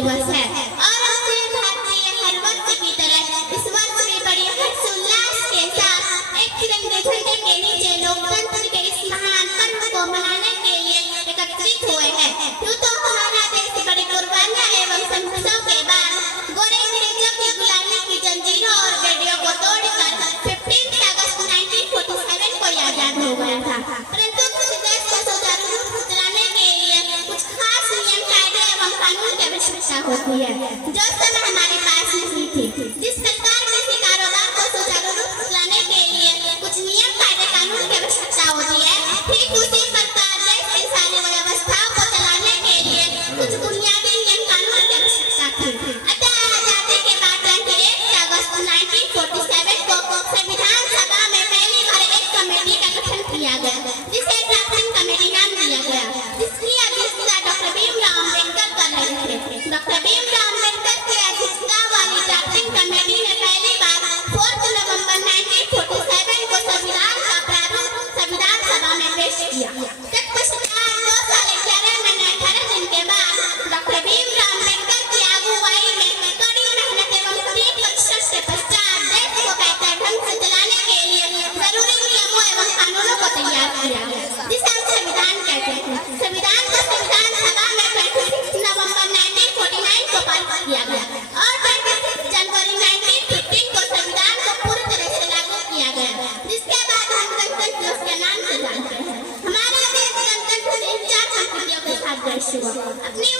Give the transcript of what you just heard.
दिवस है और उत्तर भारतीय हर वक्त की तरह इस वर्ष भी बड़ी हर्षोल्लास के साथ एक तिरंगे झंडे के नीचे लोकतंत्र के इस महान पर्व को मनाने के लिए एकत्रित हुए हैं। यूं तो हमारा देश बड़ी कुर्बानियां एवं संघर्षों के बाद गोरे अंग्रेजों की गुलामी की जंजीरों और बेड़ियों को तोड़कर 15 अगस्त 1947 को आजाद हो गया था, परंतु इस देश को सुचारू रूप से चलाने के लिए कुछ खास नियम कायदे एवं कानून की आवश्यकता होती है, जो समय हमारे पास नहीं थी। जिस सरकार किसी कारोबार को सुचारू रूप से चलाने के लिए कुछ नियम कायदे कानून की आवश्यकता होती है, ठीक उसी प्रकार देश की सारी व्यवस्थाओं को चलाने के लिए कुछ बुनियादी नियम कानून की आवश्यकता थी। अतः आजादी के बाद 1 अगस्त 1947 को संविधान सभा में पहली बार एक कमेटी का गठन किया गया, जिसे ड्राफ्टिंग कमेटी नाम दिया गया, जिसकी अध्यक्षता डॉक्टर भीमराव अम्बेडकर कर रहे थे। डॉक्टर भीमराव अम्बेडकर की अध्यक्षता वाली ड्राफ्टिंग कमेटी ने पहली बार 4 नवंबर 1947 को संविधान का प्रारूप संविधान सभा में पेश किया। तत्पश्चात 2 साल 11 महीने 18 दिन के बाद डॉक्टर भीमराव अम्बेडकर की अगुवाई में कड़ी मेहनत एवं कठिन परिश्रम के पश्चात देश को बेहतर ढंग से चलाने के लिए जरूरी नियमों एवं कानूनों को तैयार किया गया, जिसे हम संविधान कहते हैं। संविधान को संविधान सभा में 26 नवंबर 1949 को पारित किया गया और 26 जनवरी 1950 को संविधान को पूरी तरह से लागू किया गया, जिसके बाद हम गणतंत्र दिवस के नाम से जानते हैं। हमारा देश गणतंत्र इन 4 संस्कृतियों के साथ जड़ हुआ। अपनी